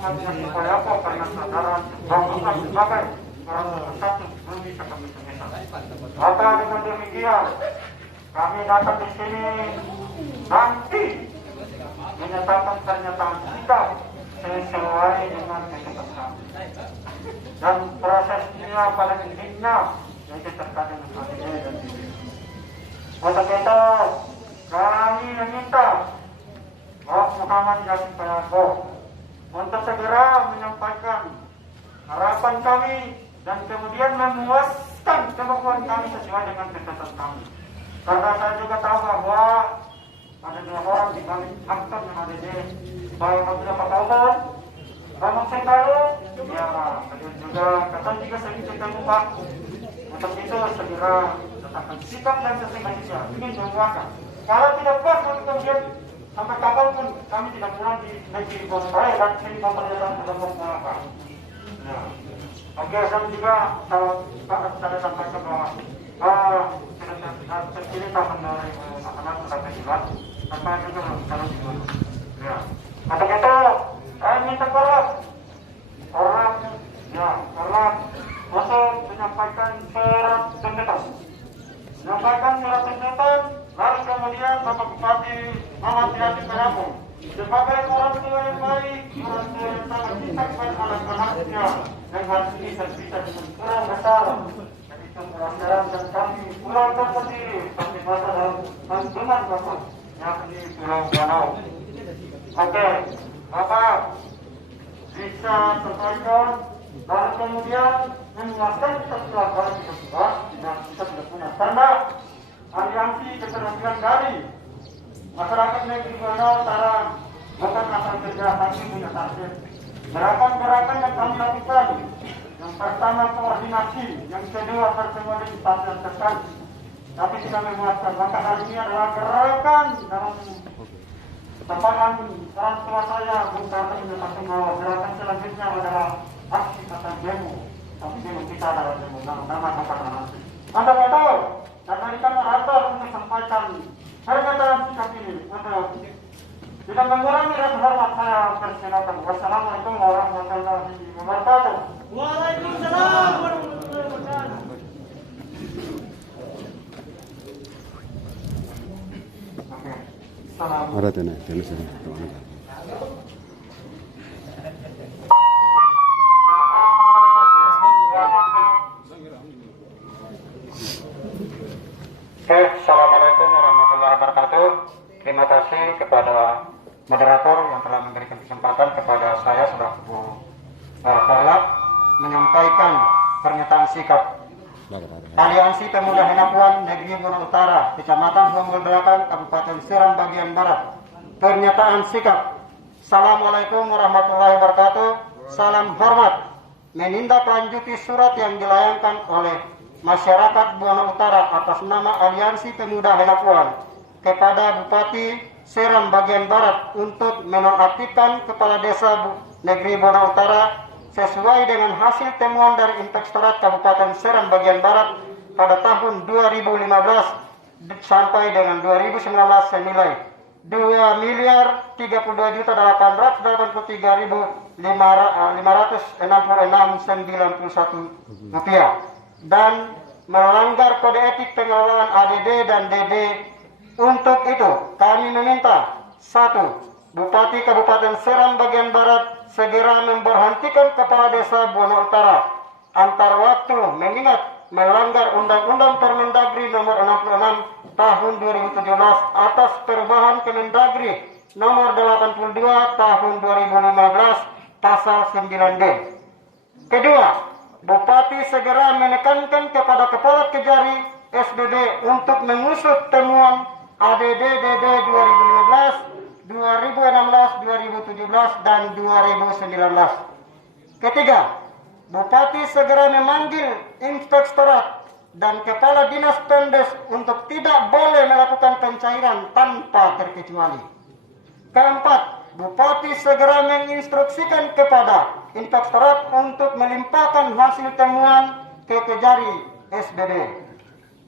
supaya apa? Karena kesadaran bahwa sebagai orang bersatu belum bisa kami terpisah. Maka dengan demikian kami datang di sini nanti menyatakan pernyataan kita sesuai dengan keputusan dan prosesnya pada intinya yaitu terkait dengan ADD dan DD. Untuk itu kami meminta Bapak Muhammad Yasin Prabowo untuk segera menyampaikan harapan kami dan kemudian memuaskan kemampuan kami sesuai dengan ketentuan kami. Karena saya juga tahu bahwa ada 2 orang di balik aktor yang ADD, baik apabila Pak Kawan, Ramon Sengkalu, ya kemudian juga kata juga sering ketemu Pak. Untuk itu segera letakkan sikap dan sesungguhnya ingin menguasai. Kalau tidak puas untuk kemudian sampai kapanpun kami tidak pulang di negeri Bombay dan sini pemerintahan sudah menguasai. Nah, oke, dan juga saya sampaikan bahwa terpilih tahun 2006 sampai bulan, sampai juga kalau juga. Ya, untuk itu saya minta keras untuk menyampaikan surat tuntutan. Menyampaikan surat tuntutan, lalu kemudian Bapak Bupati Muhammad Yasin Prabowo sebagai orang tua yang baik, orang tua yang sangat cinta kepada anak-anaknya dan harus bisa dengan kurang besar. Jadi itu pelajaran dan kami pulau tersendiri seperti masa dalam hantuman Bapak yakni Pulau Banau. Oke, Bapak bisa sampaikan lalu kemudian memuaskan kita setelah balik kita buat dan kita sudah punya tanda aliansi keterwakilan dari masyarakat negeri Banau Utara bukan asal kerja kami punya target. Gerakan-gerakan yang kami lakukan, yang pertama koordinasi, yang kedua pertemuan legislasi yang terkait. Tapi kita memuaskan maka hari ini adalah gerakan dalam tempahan orang tua saya Bung Karno menyatakan bahwa gerakan selanjutnya adalah aksi kata demo. Tapi demo kita adalah demo nama nanti. Anda tahu, dan dari kami atur untuk sampaikan pernyataan sikap ini untuk tidak mengurangi rasa hormat saya persilakan. Wassalamualaikum warahmatullahi wabarakatuh. Waalaikumsalam warahmatullahi wabarakatuh. Ada tenar, tenar. Assalamualaikum warahmatullahi wabarakatuh. Terima kasih kepada moderator yang telah memberikan kesempatan kepada saya selaku Polak menyampaikan pernyataan sikap Aliansi Pemuda Henapuan Negeri Gunung Utara, Kecamatan Humbul Belakang, Kabupaten Seram bagian Barat. Pernyataan sikap. Assalamualaikum warahmatullahi wabarakatuh. Salam hormat. Menindaklanjuti surat yang dilayangkan oleh masyarakat Buana Utara atas nama Aliansi Pemuda Henapuan kepada Bupati Seram bagian Barat untuk menonaktifkan Kepala Desa Negeri Buana Utara sesuai dengan hasil temuan dari Inspektorat Kabupaten Seram bagian Barat pada tahun 2015 sampai dengan 2019 senilai 2.383.566,91 rupiah dan melanggar kode etik pengelolaan ADD dan DD. Untuk itu kami meminta 1. Bupati Kabupaten Seram bagian Barat segera memberhentikan Kepala Desa Buana Utara antar waktu mengingat melanggar Undang-Undang Permendagri nomor 66 tahun 2017 atas perubahan Kemendagri nomor 82 tahun 2015 pasal 9D. Kedua, Bupati segera menekankan kepada Kepala Kejari SBB untuk mengusut temuan ADD DD 2015, 2016, 2017, dan 2019. Ketiga, Bupati segera memanggil Inspektorat dan Kepala Dinas Pendes untuk tidak boleh melakukan pencairan tanpa terkecuali. Keempat, Bupati segera menginstruksikan kepada Inspektorat untuk melimpahkan hasil temuan ke Kejari SBB.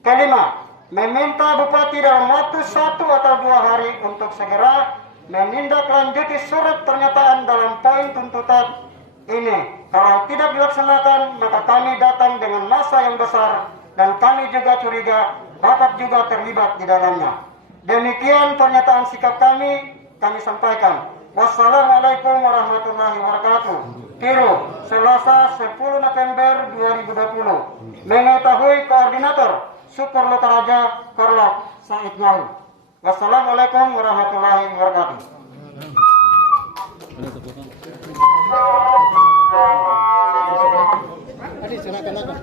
Kelima, meminta Bupati dalam waktu 1 atau 2 hari untuk segera menindaklanjuti surat pernyataan dalam poin tuntutan ini. Kalau tidak dilaksanakan, maka kami datang dengan massa yang besar dan kami juga curiga Bapak juga terlibat di dalamnya. Demikian pernyataan sikap kami sampaikan. Wassalamualaikum warahmatullahi wabarakatuh. Kiro, Selasa 10 November 2020. Mengetahui koordinator Super Lokaraja Korlap Said Maul. Wassalamualaikum warahmatullahi wabarakatuh. Adi serahkan akan.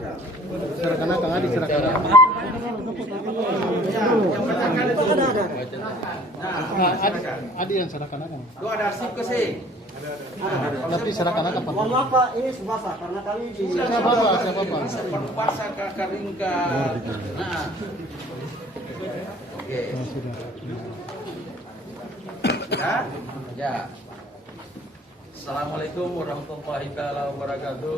Adi serahkan. Adi yang serahkan akan. Lu ada arsip ke sih? Tapi serahkan akan. Mohon maaf Pak, ini subasa karena kami di Siapa Pak? Perpasa ke karingka. Nah. Oke. Ya. Assalamualaikum warahmatullahi wabarakatuh.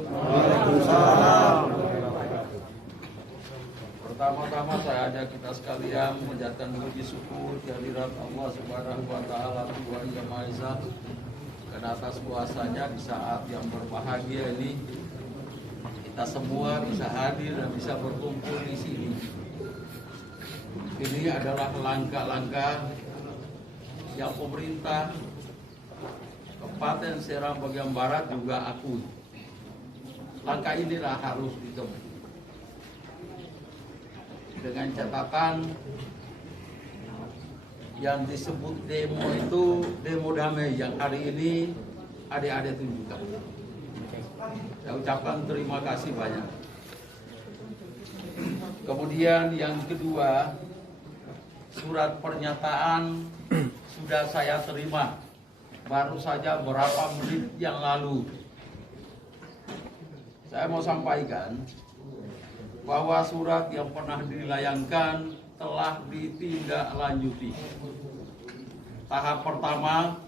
Pertama-tama saya ajak kita sekalian menjadikan puji syukur kehadirat Allah Subhanahu wa taala Tuhan Yang Maha Esa karena atas kuasanya di saat yang berbahagia ini kita semua bisa hadir dan bisa berkumpul di sini. Ini adalah langkah-langkah yang pemerintah Kabupaten Serang bagian barat juga akui. Langkah inilah harus ditempuh. Dengan catatan yang disebut demo itu demo damai yang hari ini adik-adik tunjukkan. Saya ucapkan terima kasih banyak. Kemudian yang kedua, surat pernyataan sudah saya terima baru saja beberapa menit yang lalu. Saya mau sampaikan bahwa surat yang pernah dilayangkan telah ditindaklanjuti. Tahap pertama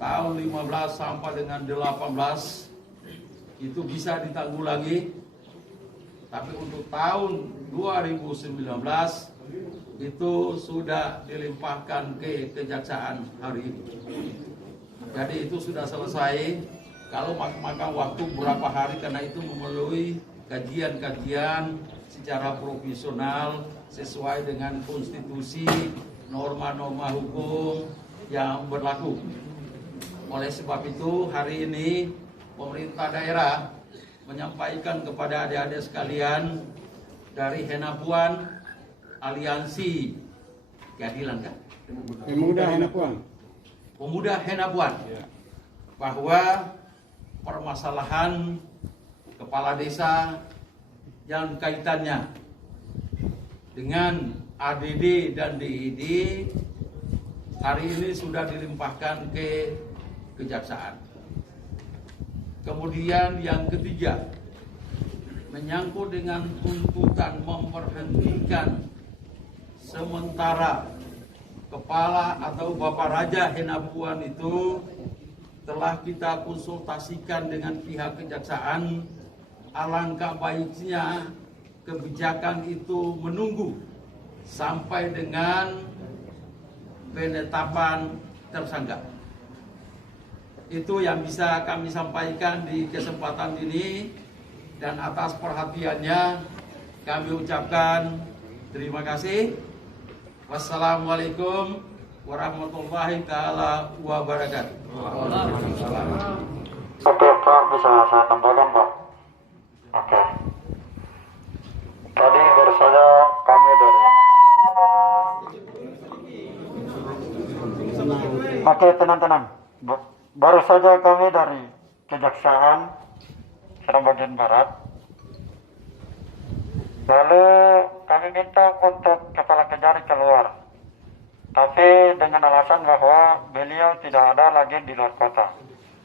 tahun 15 sampai dengan 18 itu bisa ditanggulangi, tapi untuk tahun 2019 itu sudah dilimpahkan ke kejaksaan hari ini. Jadi itu sudah selesai. Kalau makan waktu berapa hari karena itu memenuhi kajian-kajian secara profesional sesuai dengan konstitusi, norma-norma hukum yang berlaku. Oleh sebab itu hari ini pemerintah daerah menyampaikan kepada adik-adik sekalian dari Henapuan Aliansi Keadilan kan? Pemuda Henapuan bahwa permasalahan kepala desa yang kaitannya dengan ADD dan DID hari ini sudah dilimpahkan ke kejaksaan. Kemudian yang ketiga, menyangkut dengan tuntutan memberhentikan sementara kepala atau Bapak Raja Henapuan itu telah kita konsultasikan dengan pihak kejaksaan. Alangkah baiknya kebijakan itu menunggu sampai dengan penetapan tersangka. Itu yang bisa kami sampaikan di kesempatan ini, dan atas perhatiannya kami ucapkan terima kasih. Wassalamualaikum warahmatullahi taala wabarakatuh. Oke Pak, bisa saya tambahkan Pak? Oke. Tadi baru saja kami dari Oke, tenang. Baru saja kami dari Kejaksaan Serang bagian Barat. Lalu kami minta untuk Kepala Kejari keluar. Tapi dengan alasan bahwa beliau tidak ada lagi di luar kota.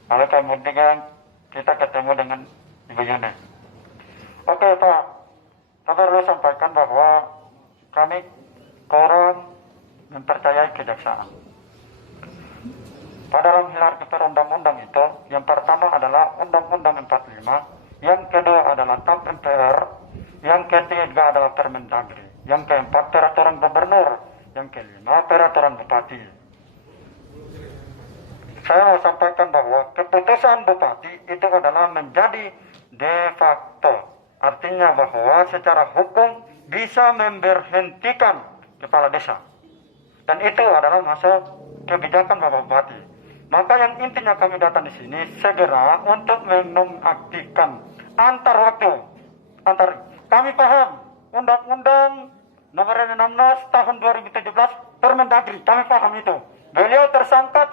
Lalu kemudian kita ketemu dengan Ibu Yuni. Oke Pak, saya perlu sampaikan bahwa kami koron mempercayai kejaksaan. Pada dalam hierarki perundang-undang itu, yang pertama adalah Undang-Undang 45, yang kedua adalah TAP MPR, yang ketiga adalah Permendagri, yang keempat peraturan gubernur, yang kelima peraturan bupati. keputusan bupati itu adalah menjadi de facto. Artinya bahwa secara hukum bisa memberhentikan kepala desa. Dan itu adalah masuk kebijakan Bapak Bupati. Maka yang intinya kami datang di sini segera untuk menonaktifkan antar kami paham Undang-Undang Nomor 16 Tahun 2017 Permendagri, kami paham itu. Beliau tersangka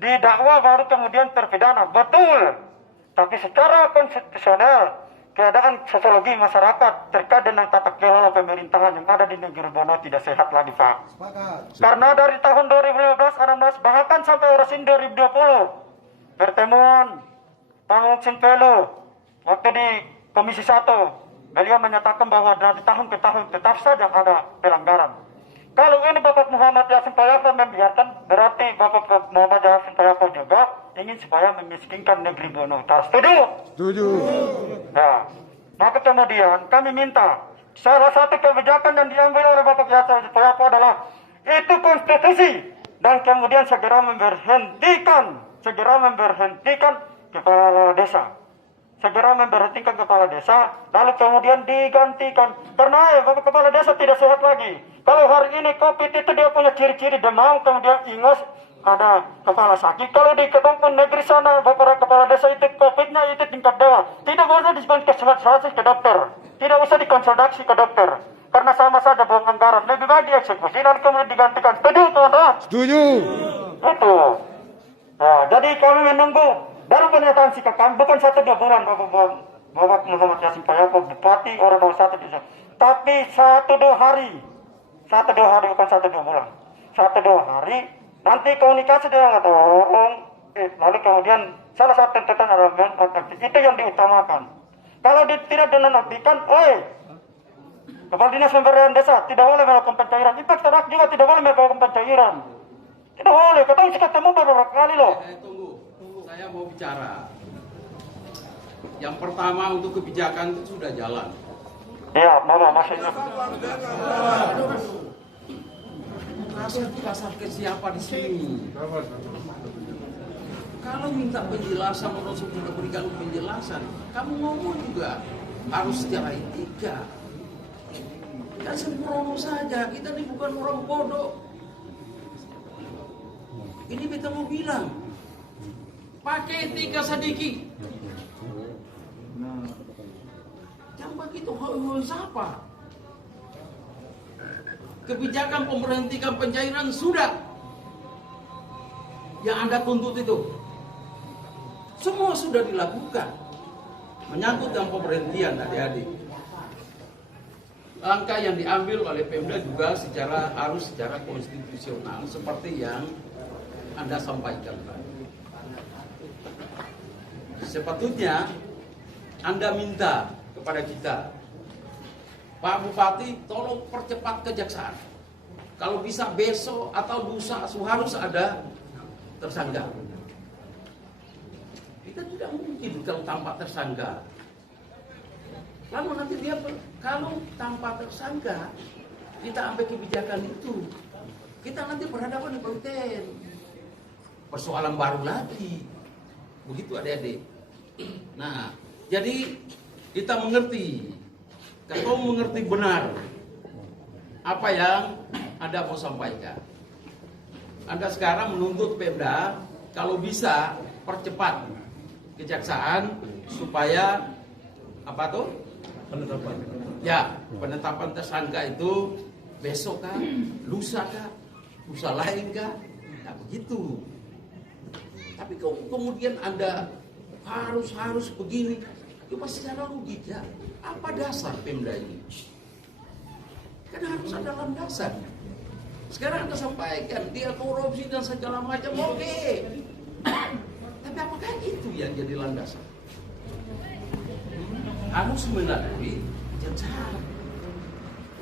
didakwa baru kemudian terpidana, betul. Tapi secara konstitusional, keadaan sosiologi masyarakat terkait dengan tata kelola pemerintahan yang ada di negeri Bono tidak sehat lagi, Pak. Karena dari tahun 2015, bahkan sampai Orosin 2020, pertemuan Panggung Simpelu, waktu di Komisi 1, beliau menyatakan bahwa dari tahun ke tahun tetap saja ada pelanggaran. Kalau ini Bapak Muhammad Yassin Payapa membiarkan, berarti Bapak Muhammad Yassin Payapa juga ingin supaya memiskinkan negeri Bono. Setuju? Setuju. Nah, maka kemudian kami minta salah satu kebijakan yang diambil oleh Bapak Yassin Payapa adalah itu konstitusi dan kemudian segera memberhentikan kepala desa. Segera memberhentikan kepala desa, lalu kemudian digantikan. Karena Bapak kepala desa tidak sehat lagi. Kalau hari ini COVID itu dia punya ciri-ciri demam, kemudian ingus, ada kepala sakit. Kalau di Ketumpan negeri sana, Bapak kepala desa itu COVID-nya itu tingkat dewa. Tidak usah dikonsultasi ke dokter. Tidak usah dikonsultasi ke dokter. Karena sama saja buang anggaran. Lebih baik dieksekusi dan kemudian digantikan. Setuju, teman-teman? Setuju. Itu. Nah, jadi kami menunggu. Baru pernyataan sikap kami, bukan 1-2 bulan Bapak Muhammad Yassin Payapa, Bupati orang nomor 1 di sana. Tapi 1-2 hari, bukan 1-2 bulan. 1-2 hari, nanti komunikasi dengan tolong, lalu kemudian salah satu tuntutan adalah nonaktif. Itu yang diutamakan. Kalau tidak dinonaktifkan, Kepala Dinas Pemberdayaan Desa tidak boleh melakukan pencairan. Inspektorat juga tidak boleh melakukan pencairan. Tidak boleh, ketemu ketemu beberapa kali loh. Tunggu. Saya mau bicara. Yang pertama untuk kebijakan itu sudah jalan. Iya, maksudnya. Kasar ke siapa di sini? Kalau minta penjelasan, menurut sudah berikan penjelasan, kamu ngomong juga harus secara etika. Kan sembrono saja, kita ini bukan orang bodoh. Ini kita mau bilang, pakai etika sedikit. Yang begitu harus apa? Kebijakan pemberhentian pencairan sudah. Yang Anda tuntut itu semua sudah dilakukan. Menyangkut dengan pemberhentian adik-adik. Langkah yang diambil oleh Pemda juga harus secara konstitusional seperti yang Anda sampaikan tadi. Sepatutnya Anda minta kepada kita, Pak Bupati, tolong percepat kejaksaan. Kalau bisa besok atau lusa harus ada tersangka. Kita tidak mungkin kalau tanpa tersangka. Lalu nanti kalau tanpa tersangka kita ambil kebijakan itu, kita nanti berhadapan dengan konten persoalan baru lagi. Begitu adik-adik. Nah, jadi kita mengerti. Kalau mengerti benar apa yang Anda mau sampaikan. Anda sekarang menuntut Pemda kalau bisa percepat kejaksaan supaya apa tuh? Penetapan. Ya, penetapan tersangka itu besok kah? Lusa kah? Lusa lain kah? Nah, begitu. Tapi kemudian Anda harus begini. Cuma secara logika, apa dasar Pemda ini? Kan harus ada landasan. Sekarang Anda sampaikan dia korupsi dan segala macam, oke. Tapi apakah itu yang jadi landasan? Harus melalui kejaksaan.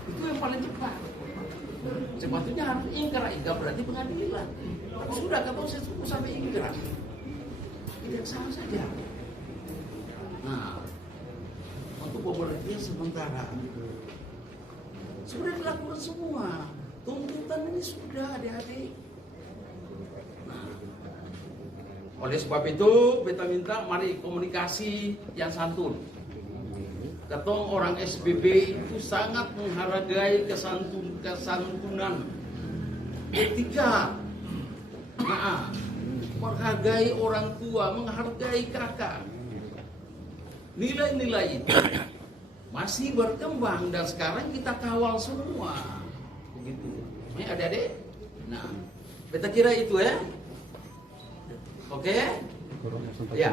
Itu yang paling cepat. Sepatutnya harus ingkrah berarti pengadilan. Sudah kalau saya sampai ingkrah, kejaksaan saja. Nah, untuk pemberhentian sementara sudah dilakukan semua. Tuntutan ini sudah adik-adik. Nah, Oleh sebab itu, kita minta mari komunikasi yang santun. Ketong orang SBB itu sangat menghargai kesantunan, etika, menghargai orang tua, menghargai kakak. Nilai-nilai itu masih berkembang dan sekarang kita kawal semua. Begitu. Ini adik-adik. Nah, kita kira itu ya. Oke? Ya.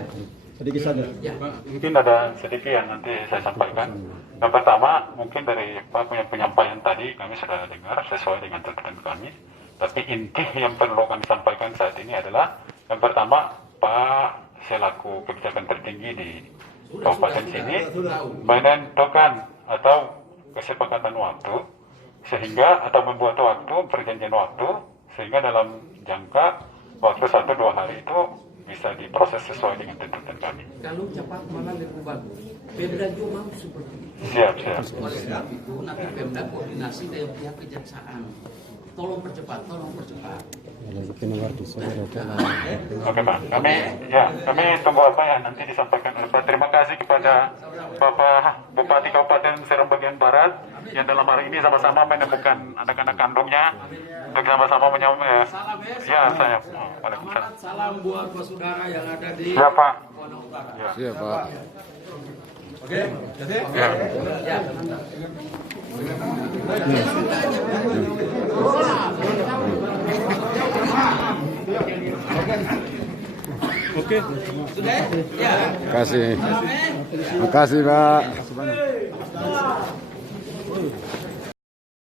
Sedikit saja. Ya. Mungkin ada sedikit yang nanti saya sampaikan. Yang pertama, mungkin dari Pak punya penyampaian tadi kami sudah dengar sesuai dengan tuntutan kami. Tapi inti yang perlu kami sampaikan saat ini adalah yang pertama, Pak selaku kebijakan tertinggi di kabupaten sini menentukan atau kesepakatan waktu sehingga atau membuat waktu perjanjian waktu sehingga dalam jangka waktu 1-2 hari itu bisa diproses sesuai dengan tuntutan kami. Kalau cepat malah lebih bagus. Pemda juga mau seperti itu. Siap. Oleh sebab itu nanti Pemda koordinasi dengan pihak kejaksaan. Tolong percepat. Oke Pak, kami tunggu apa ya nanti disampaikan oleh Pak. Terima kasih kepada Bapak Bupati Kabupaten Serang bagian Barat yang dalam hari ini sama-sama menemukan anak-anak kandungnya untuk sama-sama menyambut. Salam Ya, saya. Waalaikumsalam. Salam buat saudara yang ada di Ya Pak. Pondok Utara. Ya Pak. Oke. Ya. Ya. Oke. Sudah? Ya. Terima kasih. Salam, Terima kasih, Pak.